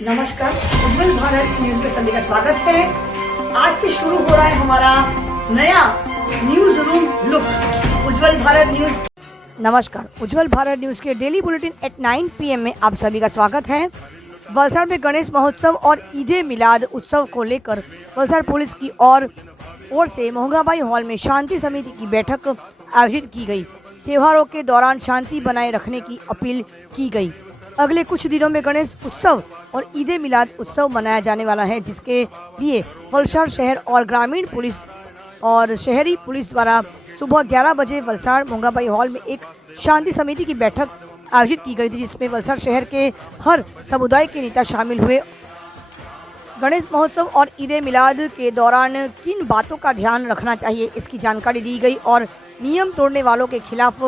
नमस्कार, उज्जवल भारत न्यूज में सभी का स्वागत है। आज से शुरू हो रहा है हमारा नया न्यूज रूम लुक उज्जवल भारत न्यूज। नमस्कार, उज्जवल भारत न्यूज के डेली बुलेटिन एट 9 PM में आप सभी का स्वागत है। वलसाड़ में गणेश महोत्सव और ईदे मिलाद उत्सव को लेकर वलसाड़ पुलिस की ओर से मोहंगाबाई हॉल में शांति समिति की बैठक आयोजित की गई। त्योहारों के दौरान शांति बनाए रखने की अपील की गई। अगले कुछ दिनों में गणेश उत्सव और ईदे मिलाद उत्सव मनाया जाने वाला है, जिसके लिए वलसाड़ शहर और ग्रामीण पुलिस और शहरी पुलिस द्वारा सुबह 11 बजे वलसाड़ मोहंगाबाई हॉल में एक शांति समिति की बैठक आयोजित की गई थी, जिसमें वलसाड़ शहर के हर समुदाय के नेता शामिल हुए। गणेश महोत्सव और ईदे मिलाद के दौरान किन बातों का ध्यान रखना चाहिए, इसकी जानकारी दी गई और नियम तोड़ने वालों के खिलाफ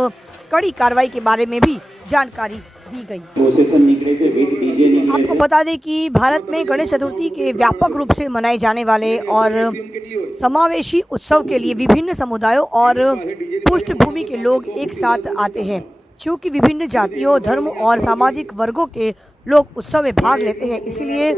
कड़ी कार्रवाई के बारे में भी जानकारी दी गई। आपको बता दें कि भारत में गणेश चतुर्थी के व्यापक रूप से मनाए जाने वाले और समावेशी उत्सव के लिए विभिन्न समुदायों और पृष्ठभूमि के लोग एक साथ आते हैं। क्योंकि विभिन्न जातियों, धर्म और सामाजिक वर्गों के लोग उत्सव में भाग लेते हैं, इसलिए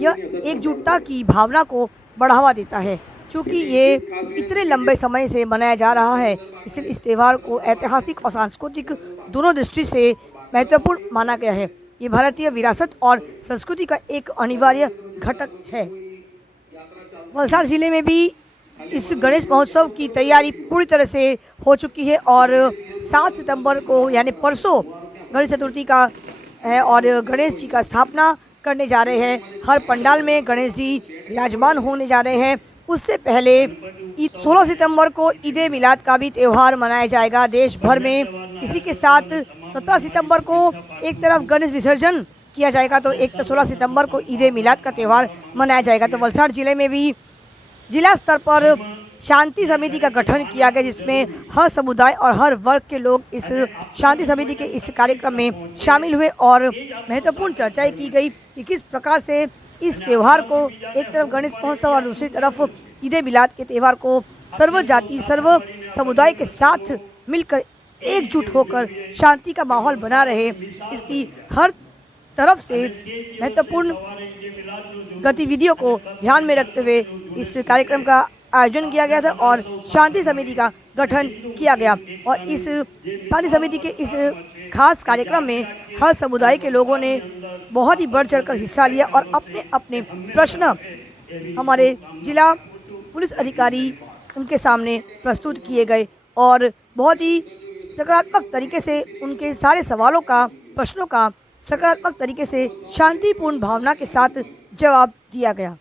यह एकजुटता की भावना को बढ़ावा देता है। चूँकि ये इतने लंबे समय से मनाया जा रहा है, इसलिए इस त्यौहार को ऐतिहासिक और सांस्कृतिक दोनों दृष्टि से महत्वपूर्ण माना गया है। ये भारतीय विरासत और संस्कृति का एक अनिवार्य घटक है। वलसाड़ जिले में भी इस गणेश महोत्सव की तैयारी पूरी तरह से हो चुकी है और 7 सितंबर को यानी परसों गणेश चतुर्थी का है और गणेश जी का स्थापना करने जा रहे हैं। हर पंडाल में गणेश जी विराजमान होने जा रहे हैं। उससे पहले 16 सितंबर को ईदे मिलाद का भी त्यौहार मनाया जाएगा देश भर में। इसी के साथ 17 सितंबर को एक तरफ गणेश विसर्जन किया जाएगा तो एक 16 सितंबर को ईदे मिलाद का त्यौहार मनाया जाएगा। तो वलसाड़ जिले में भी जिला स्तर पर शांति समिति का गठन किया गया, जिसमें हर समुदाय और हर वर्ग के लोग इस शांति समिति के इस कार्यक्रम में शामिल हुए और महत्वपूर्ण चर्चाएं की गई कि किस प्रकार से इस त्यौहार को एक तरफ गणेश महोत्सव और दूसरी तरफ ईदे मिलाद के त्यौहार को सर्व जाति सर्व समुदाय के साथ मिलकर एकजुट होकर शांति का माहौल बना रहे, इसकी हर तरफ से महत्वपूर्ण गतिविधियों को ध्यान में रखते हुए इस कार्यक्रम का आयोजन किया गया था और शांति समिति का गठन किया गया। और इस शांति समिति के इस खास कार्यक्रम में हर समुदाय के लोगों ने बहुत ही बढ़ चढ़कर हिस्सा लिया और अपने अपने प्रश्न हमारे जिला पुलिस अधिकारी उनके सामने प्रस्तुत किए गए और बहुत ही सकारात्मक तरीके से उनके सारे सवालों का, प्रश्नों का सकारात्मक तरीके से शांतिपूर्ण भावना के साथ जवाब दिया गया।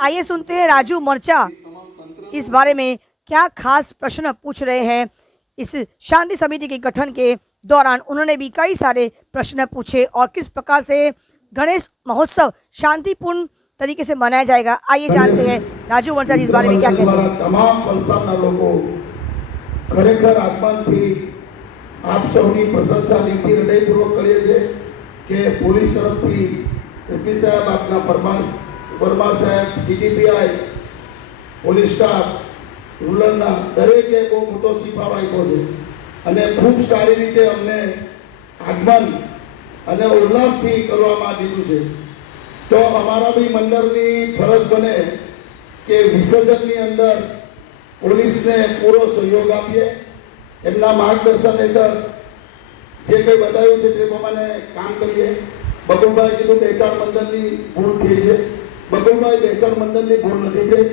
आइए सुनते हैं राजू मर्चा इस बारे में क्या खास प्रश्न पूछ रहे हैं। इस शांति समिति के गठन के दौरान उन्होंने भी कई सारे प्रश्न पूछे और किस प्रकार से गणेश महोत्सव शांतिपूर्ण तरीके से मनाया जाएगा। आइए जानते हैं राजू मर्चा जी इस बारे में क्या कहते हैं। तमाम वलसाड़ना लोगों खरेखर आत्माथी आप सौनी प्रशंसा नीति हृदयपूर्वक करीए छे कि पोलीस तरफथी एसपी साहेब आपना वर्मा साहेब सीडीपीआई पोलीस स्टाफ रूरलना दरेके बહુ મોટો સિફારો આપ્યો છે અને ખૂબ સારી રીતે અમને આગમન અને ઉલ્લાસથી કરવામાં દીધું છે। તો અમારા બી મંડળની ફરજ બને કે વિસર્જનની અંદર પોલીસને પૂરો સહયોગ આપીએ, એમના માર્ગદર્શન હેઠળ જે કંઈ બતાવ્યું છે તે પ્રમાણે કામ કરીએ। બકુલભાઈ કીધું 2-4 મંડળની ભૂલ થઈ છે, બકુલભાઈ 2-4 મંડળની ભૂલ નથી થઈ।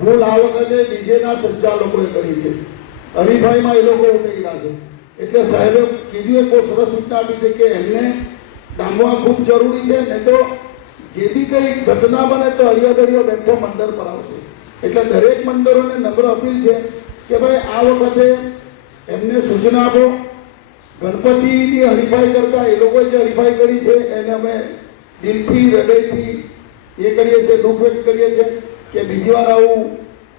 ભૂલ આ વખતે ડીજેના સંચાલકોએ કરી છે, હરીફાઈમાં એ લોકો ઉતરેલા છે। એટલે સાહેબે કીધું એક બહુ સરસ સૂચના આપી છે કે એમને ડામવા ખૂબ જરૂરી છે, નહીં તો જે બી કંઈ ઘટના બને તો અડિયો બેઠો મંડળ પર આવશે। એટલે દરેક મંડળોને નમ્ર અપીલ છે કે ભાઈ આ વખતે એમને સૂચના આપો। ગણપતિની હરીફાઈ કરતાં એ લોકોએ જે હરીફાઈ કરી છે એને અમે દિલથી હૃદયથી એ કરીએ છીએ, દુઃખ વ્યક્ત કરીએ છીએ કે બીજી વાર આવું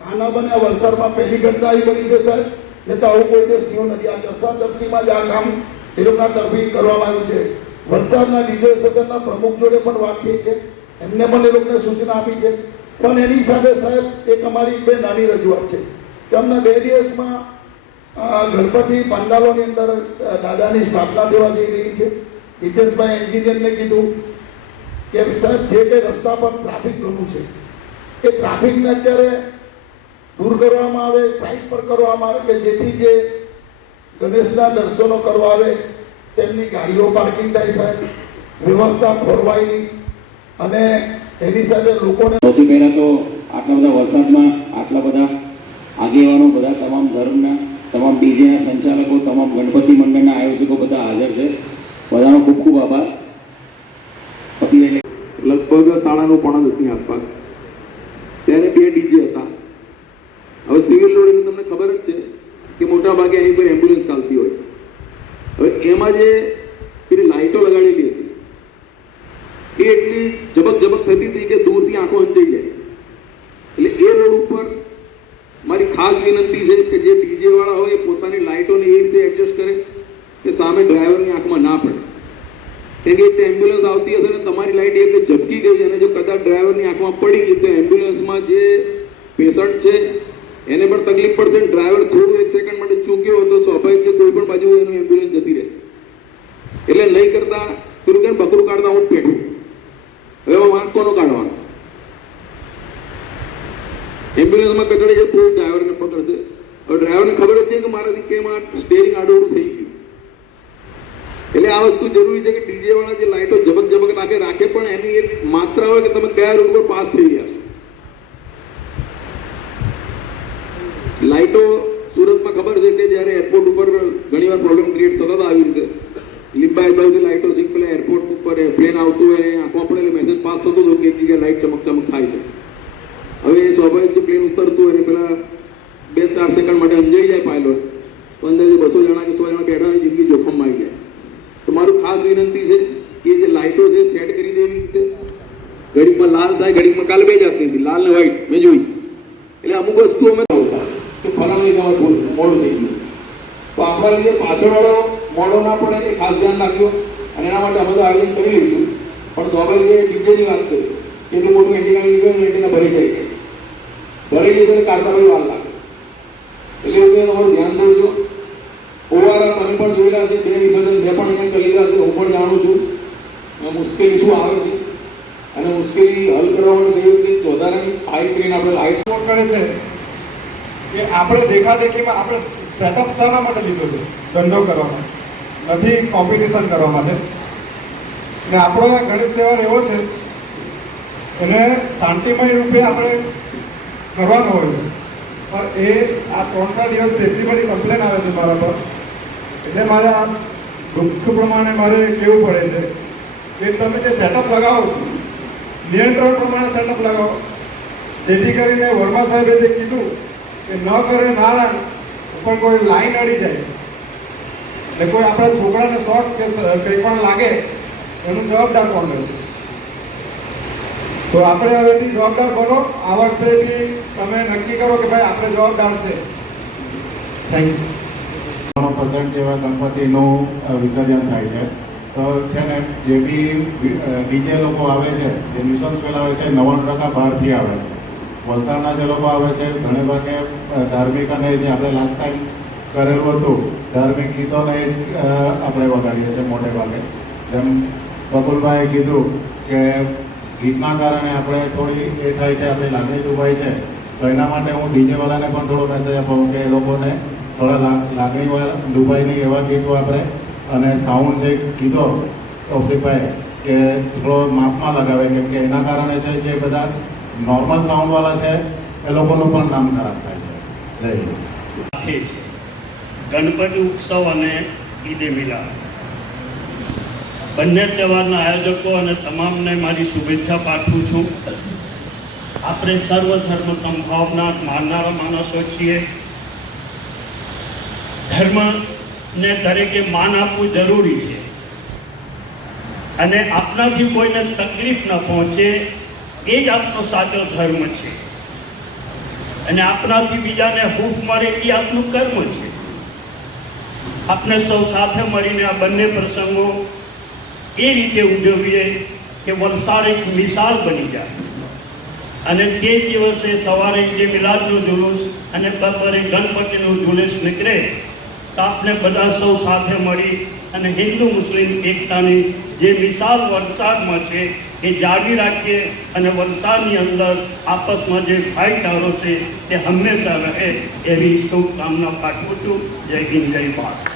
આના બને। વલસાડમાં પહેલી ઘટના આવી બની છે સાહેબ, નહીં તો આવું કોઈ દિવસ થયું નથી। આ ચર્ચાચર્ચીમાં જ આ કામ એ લોકોના તરફી કરવામાં આવ્યું છે। વલસાડના ડીજે એસોસિએશનના પ્રમુખ જોડે પણ વાત થઈ છે, એમને પણ એ લોકોને સૂચના આપી છે। પણ એની સાથે સાહેબ એક અમારી બે નાની રજૂઆત છે કે અમને 2 દિવસમાં ગણપતિ પંડાલોની અંદર દાદાની સ્થાપના થવા જઈ રહી છે, હિતેશભાઈ એન્જિનિયરને કીધું કે સાહેબ જે કંઈ રસ્તા પર ટ્રાફિક ઘણું છે એ ટ્રાફિકને અત્યારે દૂર કરવામાં આવે, સાઈડ પર કરવામાં આવે કે જેથી જે ગણેશના દર્શનો કરવા આવે તેમની ગાડીઓ પાર્કિંગ થાય સાહેબ, વ્યવસ્થા ખોરવાય નહીં અને એની સાથે લોકોને સૌથી પહેલાં તો આટલા બધા વરસાદમાં આટલા બધા આગેવાનો, બધા તમામ ધર્મના, તમામ ડીજેના સંચાલકો, તમામ ગણપતિ મંડળના આયોજકો બધા હાજર છે. બધાનો ખૂબ ખૂબ આભાર. લગભગ 9:30-10ની આસપાસ ત્યારે 2 ડીજે હતા. હવે સિવિલ રોડ એટલે તમને ખબર જ છે કે મોટા ભાગે એની પર એમ્બ્યુલન્સ ચાલતી હોય છે. હવે એમાં જે પેલી લાઇટો લગાડેલી હતી એ એટલી ઝબક થતી હતી કે દૂરથી આંખો અંજાઈ જાય. એટલે એ રોડ ઉપર મારી ખાસ વિનંતી છે કે જે ડીજે વાળા હોય એ પોતાની લાઇટોને એ રીતે એડજસ્ટ કરે કે સામે ડ્રાઈવરની આંખમાં ના પડે. કેમ કે એમ્બ્યુલન્સ આવતી હશે ને તમારી લાઇટ એ રીતે ઝબકી ગઈ છે અને જો કદાચ ડ્રાઈવરની આંખમાં પડી ગઈ તો એમ્બ્યુલન્સમાં જે પેશન્ટ છે એને પણ તકલીફ પડશે. ડ્રાઈવર થોડું 1 સેકન્ડ માટે ચૂક્યો તો સ્વાભાવિક છે કોઈ પણ બાજુ એનું એમ્બ્યુલન્સ જતી રહેશે. એટલે નહીં કરતા પેલું કે બકરું કાઢતા હું પેઠું. હવે વાંક કોનો કાઢવાનો? એમ્બ્યુલન્સમાં કચડી જાય તો ડ્રાઈવરને પકડશે. હવે ડ્રાઈવરને ખબર જ છે કે મારાથી કેમ આ સ્ટેરિંગ આડોડું થઈ ગયું. એટલે આ વસ્તુ જરૂરી છે કે ડીજે વાળા જે લાઇટો ઝબક રાખે પણ એની એક માત્રા હોય કે તમે કયા રૂટ પર પાસ થઈ રહ્યા છો. લાઇટો સુરતમાં ખબર છે કે જ્યારે એરપોર્ટ ઉપર ઘણીવાર પ્રોબ્લેમ ક્રિએટ થતા હતા આવી રીતે લીંબાઈ બાજુથી લાઇટો છે પેલા એરપોર્ટ ઉપર પ્લેન આવતું હોય આંખમાં પડે એટલે મેસેજ પાસ થતો હતો કે એક જગ્યાએ લાઇટ ચમક થાય છે. હવે એ સ્વાભાવિક છે પ્લેન ઉતરતું હોય પેલા 2-4 સેકન્ડ માટે અંજાઈ જાય પાયલોટ તો અંદાજે 200 જણા કે 100 જણા બેઠાની જિંદગી જોખમમાં આવી જાય. તો મારું ખાસ વિનંતી છે કે જે લાઇટો છે સેટ કરી દેવી રીતે ઘડીકમાં લાલ થાય, ઘડીકમાં કાલે 2 જાતની હતી લાલ ને વ્હાઈટ મેં જોઈ. એટલે અમુક વસ્તુ અમે કે ફલાણી તમારે મોડું થઈ ગયું તો આપણા લીધે પાછળવાળો મોડો ના પડે એ ખાસ ધ્યાન રાખજો અને એના માટે અમે તો આયોજન કરી લઈશું. પણ તો આપણે જે ડીજેની વાત કરી એટલું મોટું એન્ટિના લીધું એન્ટિના ભરી જાય જશે એટલે કાઢતા વાર લાગે. એટલે એવું તમારું ધ્યાન દોરજો. ઓવરઓલ તમે પણ જોયેલા છે 2 વિસર્જન મેં પણ અહીંયા કરી લીધા છે. હું પણ જાણું છું મુશ્કેલી શું આવે છે અને મુશ્કેલી હલ કરવા માટે વધારાની હાઈ ટ્રેન આપણે લાઇટ કરે છે કે આપણે દેખાદેખીમાં આપણે સેટઅપ શાના માટે લીધો છે? ધંધો કરવા માટે નથી, કોમ્પિટિશન કરવા માટે. ને આપણો ગણેશ તહેવાર એવો છે એને શાંતિમય રૂપે આપણે કરવાનો હોય છે. પણ એ આ 3-4 દિવસથી એટલી બધી કમ્પ્લેન આવે છે મારા પર એટલે મારે આ દુઃખ પ્રમાણે મારે કહેવું પડે છે કે તમે જે સેટઅપ લગાવો છો નિયંત્રણ પ્રમાણે સેટઅપ લગાવો જેથી કરીને વર્મા સાહેબે જે કીધું કે ન કરે નારાયણ ઉપર કોઈ લાઈન અડી જાય એટલે કોઈ આપણા છોકરાને શોર્ટ કે કંઈ પણ લાગે એનું જવાબદાર કોણ રહેશે? તો આપણે હવેથી જવાબદાર બનો. આ વર્ષેથી તમે નક્કી કરો કે ભાઈ આપણે જવાબદાર છે. Thank you. % જેવા ગણપતિનું વિસર્જન થાય છે તો છે ને જે બી ડીજે લોકો આવે છે જે ન્યુસન્સ ફેલાવે છે 99% બહારથી આવે છે. વલસાડના જે લોકો આવે છે ઘણી ભાગે ધાર્મિક અને જે આપણે લાસ્ટ ટાઈમ કરેલું હતું ધાર્મિક ગીતોને જ આપણે વગાડીએ છીએ મોટે ભાગે. જેમ બકુલભાઈએ કીધું કે ગીતના કારણે આપણે થોડી એ થાય છે, આપણી લાગણી દુભાઈ છે. તો એના માટે હું ડીજેવાળાને પણ થોડો મેસેજ આપું કે એ લોકોને થોડા લાગણી દુભાઈ નહીં એવા ગીતો આપણે અને સાઉન્ડ જે કીધો કૌશિકભાઈ કે થોડો માપમાં લગાવે કેમ કે એના કારણે છે જે બધા નોર્મલ સાઉન્ડવાળા છે એ લોકોનું પણ નામ ખરાબ થાય છે. જય હિન્દ. ગણપતિ ઉત્સવ અને ઈદે મિલાદ બંને તહેવારના આયોજકો અને તમામને મારી શુભેચ્છા પાઠવું છું. આપણે સર્વ ધર્મ સંભાવના માનનારા માણસો છીએ. ધર્મને દરેકે માન આપવું જરૂરી છે અને આપણાથી કોઈને તકલીફ ન પહોંચે એ જ આપનો સાચો ધર્મ છે અને આપણાથી બીજાને હૂફ મળે એ આપનું કર્મ છે. આપણે સૌ સાથે મળીને આ બંને પ્રસંગો એ રીતે ઉજવીએ કે વલસાડ એક મિસાલ બની જાય અને તે દિવસે સવારે ઈદે મિલાદનું જુલુસ અને બપોરે ગણપતિનું જુલુસ નીકળે તો આપણે બધા સૌ સાથે મળી અને હિન્દુ મુસ્લિમ એકતાની જે મિસાલ વલસાડમાં છે એ જાળવી રાખીએ અને વલસાડની અંદર આપસમાં જે ભાઈચારો છે તે હંમેશા રહે એવી શુભકામના પાઠવું છું। જય હિન્દ, જય ભારત।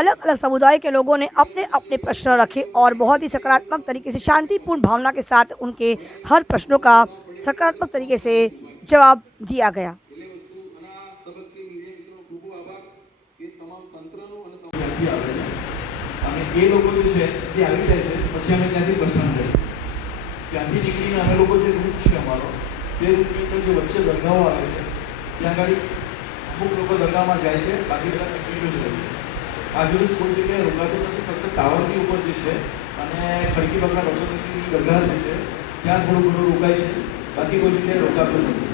अलग अलग समुदाय के लोगों ने अपने अपने प्रश्न रखे और बहुत ही सकारात्मक तरीके से शांतिपूर्ण भावना के साथ उनके हर प्रश्नों का सकारात्मक तरीके से जवाब दिया गया। અને એ લોકો જે છે એ આવી જાય છે પછી અમે ત્યાંથી પ્રસ્થાન કરીએ। ત્યાંથી નીકળીને અમે લોકો જે રૂટ છે અમારો તે રૂટની અંદર જે વચ્ચે દરગાહો આવે છે ત્યાં આગળ અમુક લોકો દરગાહમાં જાય છે, બાકી બધા કન્ટિન્યુઅસ રહે છે। આજુબાજુ કોઈ જગ્યાએ રોકાતું નથી, ફક્ત ટાવરની ઉપર જે છે અને ખડકી બાબા રસોની દરગાહ જે છે ત્યાં થોડું ઘણું રોકાય છે, બાકી કોઈ જગ્યાએ રોકાતું નથી।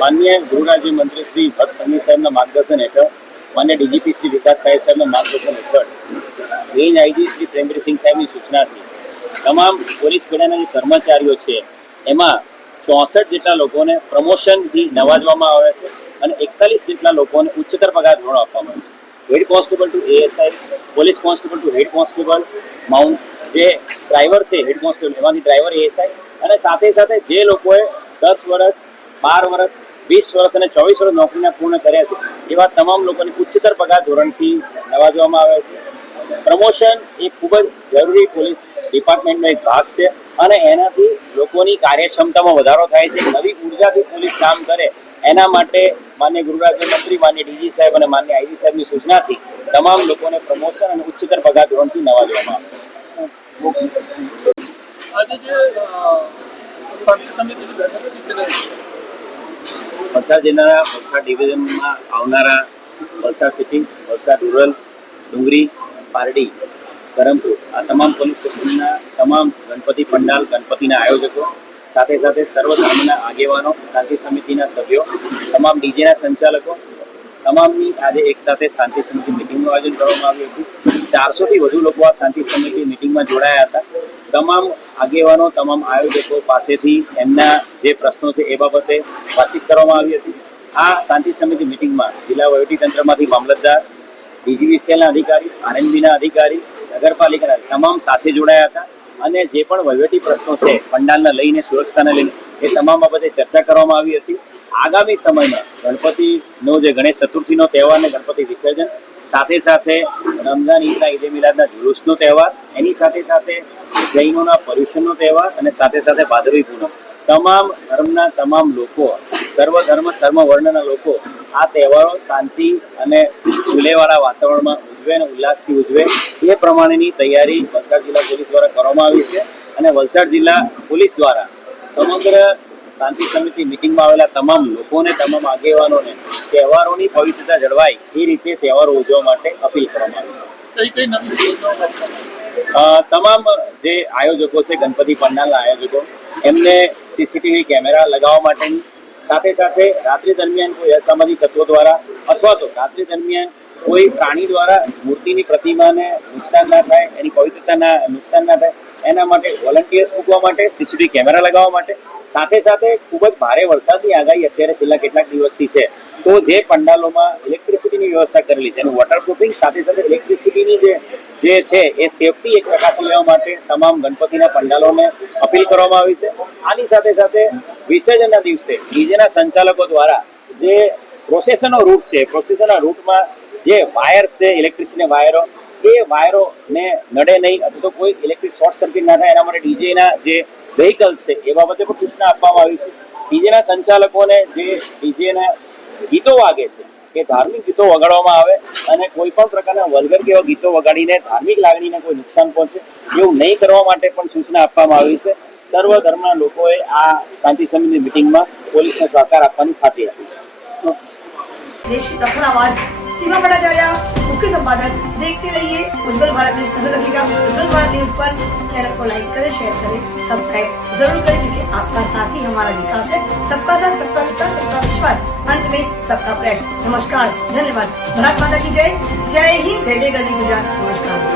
માન્ય ગૃહ રાજ્ય મંત્રી શ્રી હર્ષ સંઘવી સાહેબના માર્ગદર્શન હેઠળ, માન્ય ડીજીપી શ્રી વિકાસ સાહેબના માર્ગદર્શન હેઠળ, રેન્જ આઈજી શ્રી પ્રેમવીરસિંહ સાહેબની સૂચનાથી તમામ પોલીસ બેડાના જે કર્મચારીઓ છે એમાં 64 જેટલા લોકોને પ્રમોશનથી નવાજવામાં આવ્યા છે અને 41 જેટલા લોકોને ઉચ્ચતર પગાર ધોરણ આપવામાં આવે છે। Head constable to ASI, police constable to head constable, mount જે ડ્રાઈવર છે હેડ કોન્સ્ટેબલ એમાંથી ડ્રાઈવર એએસઆઈ, અને સાથે સાથે જે લોકોએ 10 વર્ષ, 12 વર્ષ, 20 વર્ષ અને 24 વર્ષ નોકરીના પૂર્ણ કર્યા છે એવા તમામ લોકોને ઉચ્ચતર પગાર ધોરણથી નવાજવામાં આવે છે। પ્રમોશન એ ખૂબ જ જરૂરી પોલીસ ડિપાર્ટમેન્ટનો એક ભાગ છે અને એનાથી લોકોની કાર્યક્ષમતામાં વધારો થાય છે, નવી ઉર્જાથી પોલીસ કામ કરે એના માટે માન્ય ગૃહ રાજ્યમંત્રી, માન્ય ડીજી સાહેબ અને માન્ય આઈજી સાહેબની સૂચનાથી તમામ લોકોને પ્રમોશન અને ઉચ્ચતર પગાર ધોરણથી નવાજવામાં આવે છે। આજે જે શાંતિ સમિતિની બેઠક હતી વલસાડ જિલ્લાના વલસાડ ડિવિઝનમાં આવનારા વલસાડ સિટી, વલસાડ રૂરલ, ડુંગરી, પારડી, ધરમપુર આ તમામ પોલીસ સ્ટેશનના તમામ ગણપતિ પંડાલ, ગણપતિના આયોજકો, સાથે સાથે સર્વ ધર્મના આગેવાનો, શાંતિ સમિતિના સભ્યો, તમામ ડીજેના સંચાલકો, તમામની આજે એક સાથે શાંતિ સમિતિ મિટિંગનું આયોજન કરવામાં આવ્યું હતું। 400થી વધુ લોકો આ શાંતિ સમિતિ મિટિંગમાં જોડાયા હતા। તમામ આગેવાનો, તમામ આયોજકો પાસેથી એમના જે પ્રશ્નો છે એ બાબતે વાતચીત કરવામાં આવી હતી। આ શાંતિ સમિતિ મિટિંગમાં જિલ્લા વહીવટીતંત્રમાંથી મામલતદાર, ડીજીવીસીએલના અધિકારી, આરએનબીના અધિકારી, નગરપાલિકાના તમામ સાથે જોડાયા હતા અને જે પણ વહીવટી પ્રશ્નો છે પંડાલને લઈને, સુરક્ષાને લઈને એ તમામ બાબતે ચર્ચા કરવામાં આવી હતી। આગામી સમયમાં ગણપતિનો જે ગણેશ ચતુર્થીનો તહેવાર અને ગણપતિ વિસર્જન, સાથે સાથે રમઝાન, ઈદના, ઈદે મિલાદના જુલુસનો તહેવાર, એની સાથે સાથે જૈનોના પર્યુષણનો તહેવાર અને સાથે સાથે ભાદરવી પૂનમ, તમામ ધર્મના તમામ લોકો, સર્વ ધર્મ સર્વ વર્ણના લોકો આ તહેવારો શાંતિ અને ખુલ્લેવાળા વાતાવરણમાં ઉજવે અને ઉલ્લાસથી ઉજવે એ પ્રમાણેની તૈયારી વલસાડ જિલ્લા પોલીસ દ્વારા કરવામાં આવી છે અને વલસાડ જિલ્લા પોલીસ દ્વારા સમગ્ર શાંતિ સમિતિ મિટિંગમાં આવેલા તમામ લોકોને, તમામ આગેવાનોને તહેવારોની પવિત્રતા જળવાય એ રીતે તહેવારો ઉજવવા માટે અપીલ કરવામાં આવી છે। કઈ નવી યોજનાઓ તમામ જે આયોજકો છે, ગણપતિ પંડાલના આયોજકો, એમને સીસીટીવી કેમેરા લગાવવા માટેની, સાથે સાથે રાત્રિ દરમિયાન કોઈ અસામાજિક તત્વો દ્વારા અથવા તો રાત્રિ દરમિયાન કોઈ પ્રાણી દ્વારા મૂર્તિની પ્રતિમાને નુકસાન ના થાય, એની પવિત્રતાના નુકસાન ના થાય એના માટે વોલન્ટિયર્સ મૂકવા માટે, સીસીટીવી કેમેરા લગાવવા માટે, સાથે સાથે ખૂબ જ ભારે વરસાદની આગાહી અત્યારે છેલ્લા કેટલાક દિવસથી છે તો જે પંડાલોમાં ઇલેક્ટ્રિસિટીની વ્યવસ્થા કરેલી છે એનું વોટરપ્રૂફિંગ, સાથે સાથે ઇલેક્ટ્રિસિટીની જે છે એ સેફટી એક ચકાસી લેવા માટે તમામ ગણપતિના પંડાલોને અપીલ કરવામાં આવી છે। આની સાથે સાથે વિસર્જનના દિવસે ડીજેના સંચાલકો દ્વારા જે પ્રોસેસનનો રૂટ છે, પ્રોસેસનના રૂટમાં જે વાયર્સ છે, ઇલેક્ટ્રિસિટીના વાયરો, એ વાયરોને નડે નહીં અથવા તો કોઈ ઇલેક્ટ્રિક શોર્ટ સર્કિટ ના થાય એના માટે ડીજેના જે વ્હીકલ્સ છે એ બાબતે પણ સૂચના આપવામાં આવી છે। ડીજેના સંચાલકોને જે ડીજેના ગીતો વાગે છે કે ધાર્મિક ગીતો વગાડવામાં આવે અને કોઈ પણ પ્રકારના વલ્ગર કે એવા ગીતો વગાડીને ધાર્મિક લાગણીને કોઈ નુકસાન પહોંચે એવું નહીં કરવા માટે પણ સૂચના આપવામાં આવી છે। સર્વ ધર્મના લોકોએ આ શાંતિ સમિતિ મિટિંગમાં પોલીસને સહકાર આપવાની ખાતરી આપી છે। देश की प्रखर आवाज सीमा भट्टाचार्य, मुख्य संपादक। देखते रहिए उज्जवल भारत न्यूज, नजर रखिएगा उज्जवल भारत न्यूज पर। चैनल को लाइक करें, शेयर करें, सब्सक्राइब जरूर करें क्योंकि आपका साथ ही हमारा विकास है। सबका साथ, सबका विकास, सबका विश्वास, अंत में सबका प्रयास। नमस्कार, धन्यवाद। भारत माता की जय, जय हिंद, जय जय गरवी गुजरात। नमस्कार।